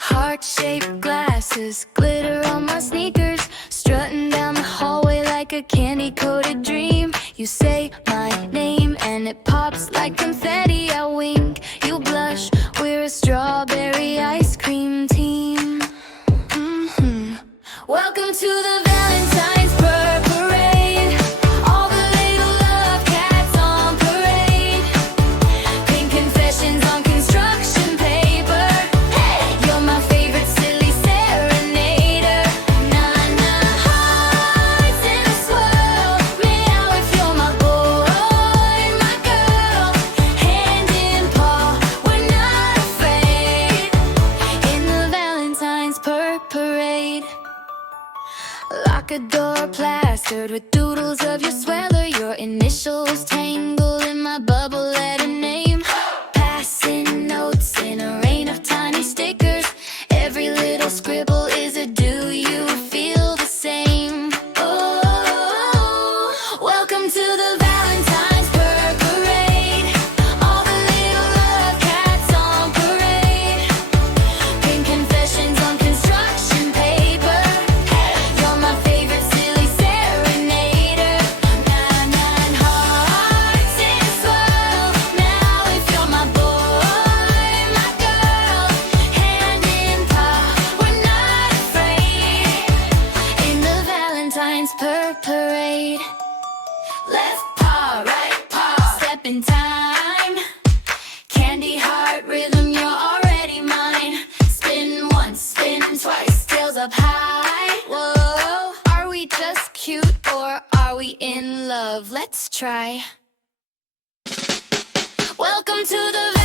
Heart-shaped glasses, glitter on my sneakers, strutting down the hallway like a candy-coated dream. You say my name and it pops like confetti. I wink, you blush, we're a strawberry ice cream team. Welcome to the Valentines Purr Parade. All the little love cats on parade. Pink confessions on construction paper. Hey, you're my favorite silly serenader. Na-na hearts in a swirl. Meow if you're my boy, my girl. Hand in paw, we're not afraid. In the Valentines Purr Parade. Lock a door plastered with doodles of your sweater. Your initials tangled in my bubble letter name. Passing notes in a rain of tiny stickers. Every little scribble is a do you feel the same? Oh, welcome to the Valentine's Purr Parade. All the little love cats on parade. Pink confessions on construction paper. You're my favorite silly serenader. Nine hearts in a swirl. Now if you're my boy, my girl. Hand in paw, we're not afraid. In the Valentine's Purr Parade. Left paw, right paw, step in time. Candy heart rhythm, you're already mine. Spin once, spin twice, tails up high. Whoa, are we just cute or are we in love? Let's try. Welcome to the